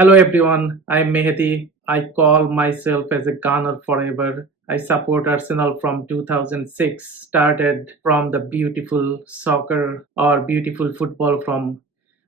Hello everyone, I'm Mehdi. I call myself as a Ghana forever. I support Arsenal from 2006, started from the beautiful soccer or beautiful football from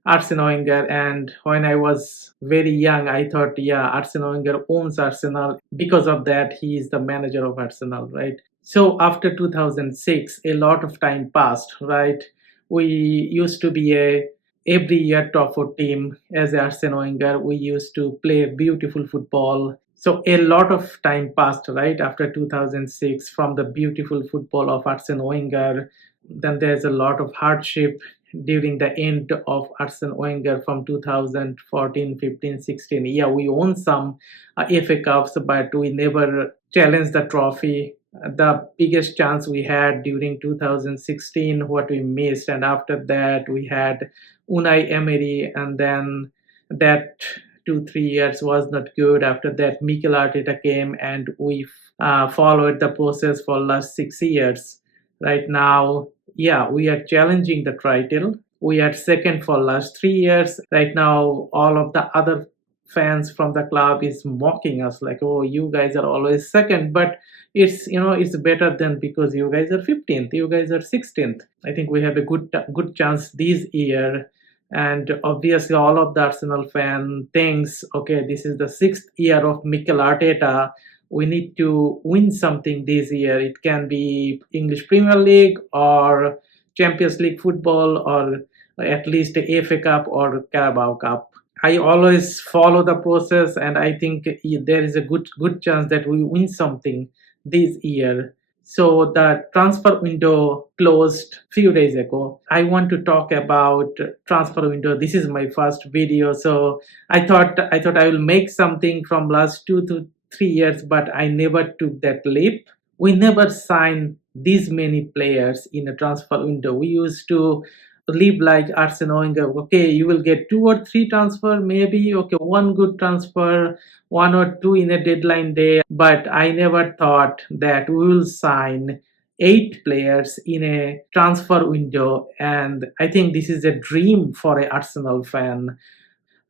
Arsene Wenger. And when I was very young, I thought, yeah, Arsene Wenger owns Arsenal. Because of that, he is the manager of Arsenal, right? So after 2006, a lot of time passed, right? We used to be a every year top four team as Arsene Wenger. We used to play beautiful football. So a lot of time passed, right, after 2006 from the beautiful football of Arsene Wenger. Then there's a lot of hardship during the end of Arsene Wenger from 2014, 15, 16. Yeah, we won some FA Cups, but we never challenged the trophy. The biggest chance we had during 2016, what we missed, and after that we had Unai Emery, and then that 2 3 years was not good. After that, Mikel Arteta came, and we followed the process for last 6 years. Right now, yeah, we are challenging the title. We are second for last 3 years. Right now, all of the other fans from the club is mocking us like, oh, you guys are always second, but it's better than because you guys are 15th, you guys are 16th. I think we have a good chance this year. And obviously all of the Arsenal fan thinks, okay, this is the sixth year of Mikel Arteta, we need to win something this year. It can be English Premier League or Champions League football, or at least the FA Cup or Carabao Cup. I always follow the process, and I think there is a good chance that we win something this year. So the transfer window closed few days ago. I want to talk about transfer window. This is my first video, so I thought I will make something from last 2 to 3 years, but I never took that leap. We never signed these many players in a transfer window. We used to live like Arsene Wenger. Okay, you will get 2 or 3 transfer, maybe. Okay, one good transfer, 1 or 2 in a deadline day. But I never thought that we will sign 8 players in a transfer window, and I think this is a dream for a Arsenal fan.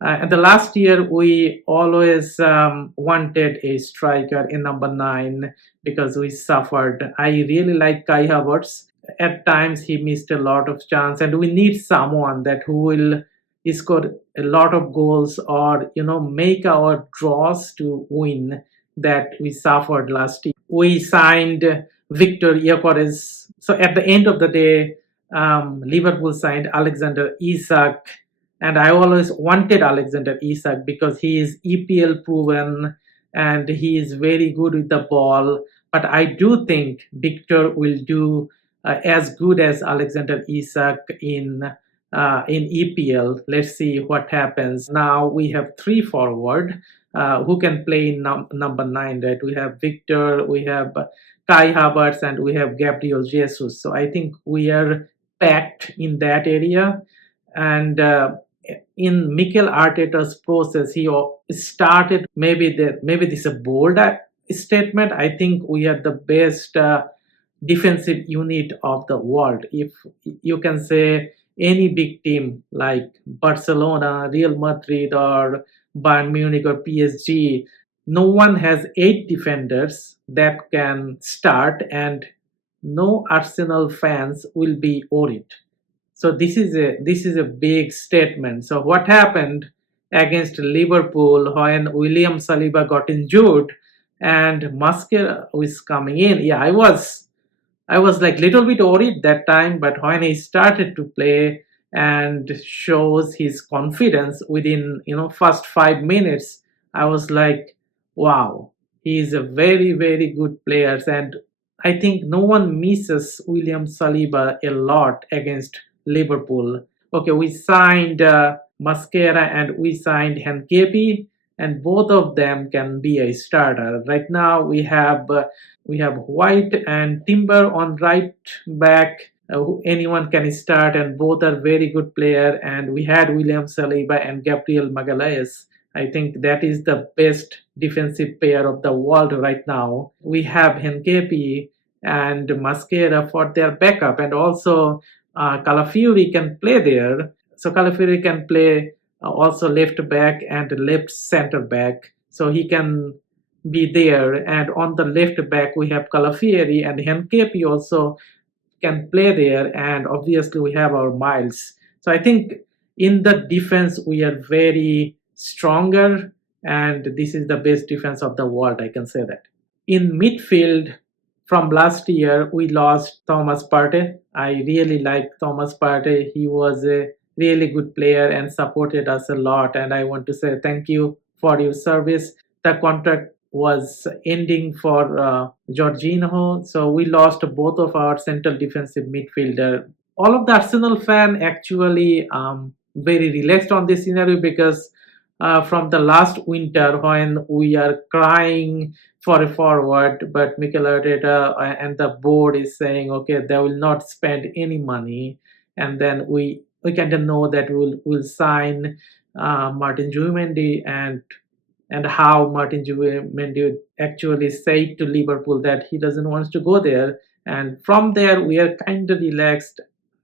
And the last year, we always wanted a striker in number 9 because we suffered. I really like Kai Havertz. At times, he missed a lot of chance, and we need someone that who will score a lot of goals or make our draws to win that we suffered last year. We signed Victor Gyökeres. So at the end of the day, Liverpool signed Alexander Isak, and I always wanted Alexander Isak because he is EPL proven and he is very good with the ball. But I do think Victor will do as good as Alexander Isak in EPL. Let's see what happens. Now we have 3 forward who can play in number 9. Right? We have Victor, we have Kai Havertz, and we have Gabriel Jesus. So I think we are packed in that area. And in Mikel Arteta's process, he started maybe this is a bold statement. I think we are the best defensive unit of the world. If you can say any big team like Barcelona, Real Madrid, or Bayern Munich or PSG, no one has 8 defenders that can start, and no Arsenal fans will be worried. So this is a big statement. So what happened against Liverpool when William Saliba got injured and Mascherano was coming in? Yeah, I was like little bit worried that time, but when he started to play and shows his confidence within first 5 minutes, I was like, wow, he is a very good player, and I think no one misses William Saliba a lot against Liverpool. Okay, we signed Mascara and we signed Henkepi, and both of them can be a starter. Right now we have White and Timber on right back. Anyone can start, and both are very good player. And we had William Saliba and Gabriel Magalhaes. I think that is the best defensive pair of the world right now. We have Henkepi and Mascara for their backup, and also Calafiori can play there. So Calafiori can play also left back and left center back. So he can be there. And on the left back, we have Calafieri and Henkepi also can play there. And obviously, we have our Miles. So I think in the defense, we are very stronger. And this is the best defense of the world, I can say that. In midfield, from last year, we lost Thomas Partey. I really like Thomas Partey. He was a really good player and supported us a lot. And I want to say thank you for your service. The contract was ending for Jorginho, so we lost both of our central defensive midfielder. All of the Arsenal fan actually very relaxed on this scenario because from the last winter when we are crying for a forward, but Mikel Arteta and the board is saying, okay, they will not spend any money, and then we kind of know that we'll sign Martin Zubimendi, and how Martin Zubimendi actually said to Liverpool that he doesn't want to go there, and from there we are kind of relaxed,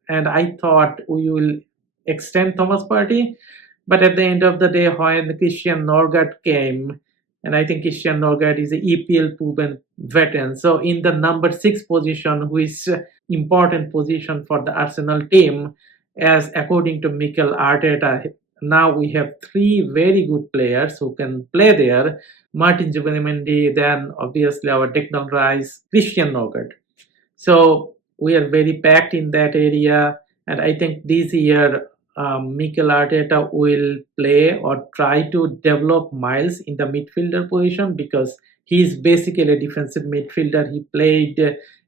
and I thought we will extend Thomas Partey, but at the end of the day, when Christian Norgard came, and I think Christian Norgard is an EPL proven veteran. So in the number 6 position, which is important position for the Arsenal team, as according to Mikel Arteta, now we have 3 very good players who can play there. Martin Zubimendi, then obviously our Declan Rice, Christian Norgard. So we are very packed in that area, and I think this year Mikel Arteta will play or try to develop Miles in the midfielder position because he's basically a defensive midfielder. He played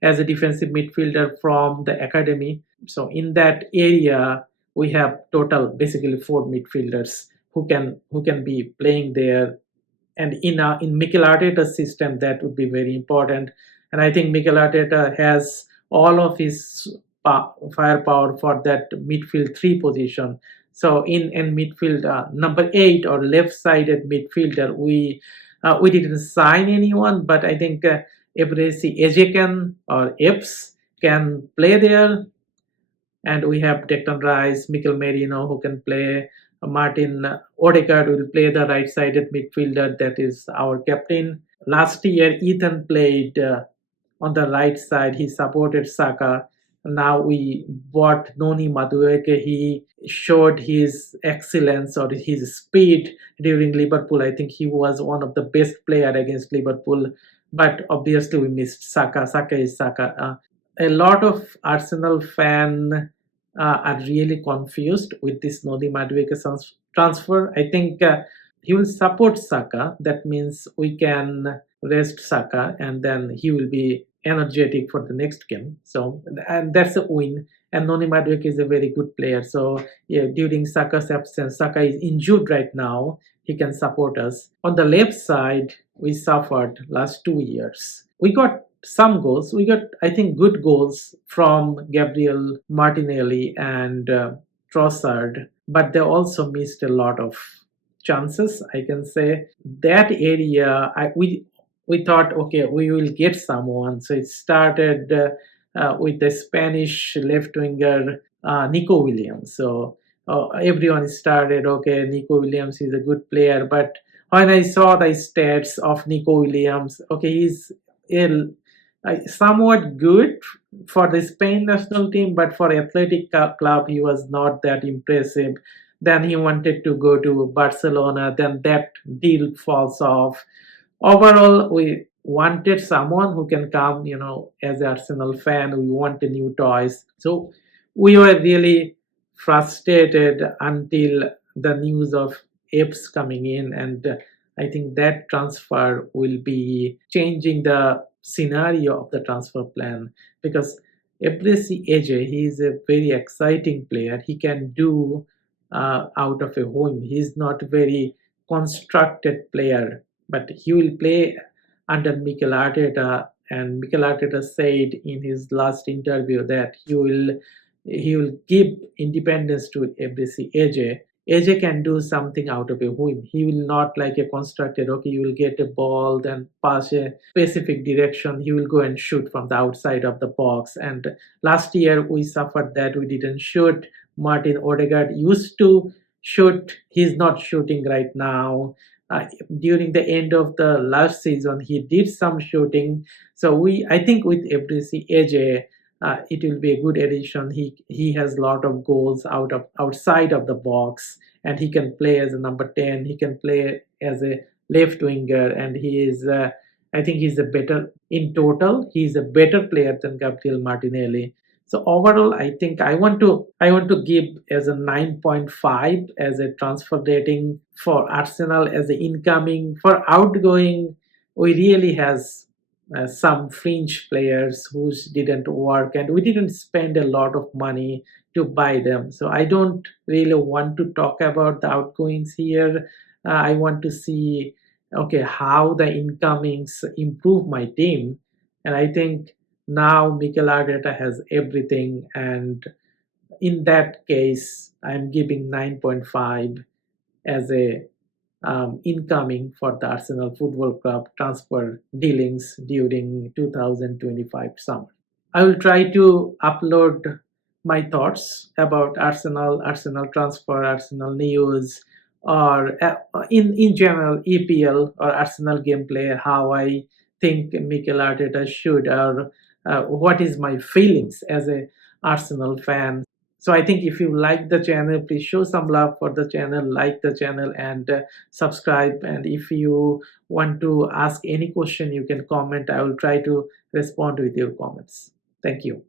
as a defensive midfielder from the academy. So in that area, we have total basically 4 midfielders who can be playing there. And in Mikel Arteta's system, that would be very important. And I think Mikel Arteta has all of his firepower for that midfield 3 position. So in midfield number 8 or left-sided midfielder, we didn't sign anyone, but I think Ebresi Ejekan or Eps can play there, and we have Declan Rice, Mikel Merino who can play. Martin Odegaard will play the right-sided midfielder. That is our captain. Last year, Ethan played on the right side. He supported Saka. Now we bought Noni Madueke. He showed his excellence or his speed during Liverpool. I think he was one of the best player against Liverpool. But obviously we missed Saka. Saka is Saka. A lot of Arsenal fan are really confused with this Noni Madueke transfer. I think he will support Saka. That means we can rest Saka, and then he will be energetic for the next game. So, and that's a win. And Noni Madueke is a very good player. So, yeah, during Saka's absence, Saka is injured right now. He can support us. On the left side, we suffered last 2 years. We got some goals. We got, I think, good goals from Gabriel Martinelli and Trossard, but they also missed a lot of chances. I can say that area. We thought, okay, we will get someone. So it started with the Spanish left winger Nico Williams. So everyone started, okay, Nico Williams is a good player, but when I saw the stats of Nico Williams, okay, he's ill somewhat good for the Spain national team, but for Athletic Club, he was not that impressive. Then he wanted to go to Barcelona, then that deal falls off. Overall, we wanted someone who can come, as an Arsenal fan, we want a new toys. So we were really frustrated until the news of apes coming in, and I think that transfer will be changing the scenario of the transfer plan because Ebresi AJ, he is a very exciting player. He can do out of a home. He is not very constructed player, but he will play under Mikel Arteta. And Mikel Arteta said in his last interview that he will give independence to Ebresi AJ. AJ can do something out of a whim. He will not like a constructed, okay, you will get a ball, then pass a specific direction. He will go and shoot from the outside of the box. And last year we suffered that we didn't shoot. Martin Odegaard used to shoot. He's not shooting right now. During the end of the last season, he did some shooting. So I think with FDC AJ, it will be a good addition. He has a lot of goals outside of the box, and he can play as a number 10. He can play as a left winger, and he is. I think he's a better in total. He's a better player than Gabriel Martinelli. So overall, I think I want to give as a 9.5 as a transfer rating for Arsenal as a incoming. For outgoing, we really has some fringe players who didn't work, and we didn't spend a lot of money to buy them. So I don't really want to talk about the outgoings here. I want to see, okay, how the incomings improve my team. And I think now Mikel Arteta has everything, and in that case, I'm giving 9.5 as a incoming for the Arsenal Football Club transfer dealings during 2025 summer. I will try to upload my thoughts about Arsenal transfer, Arsenal news, or in general EPL or Arsenal gameplay. How I think Mikel Arteta should, or what is my feelings as a Arsenal fan. So I think if you like the channel, please show some love for the channel, like the channel, and subscribe. And if you want to ask any question, you can comment. I will try to respond with your comments. Thank you.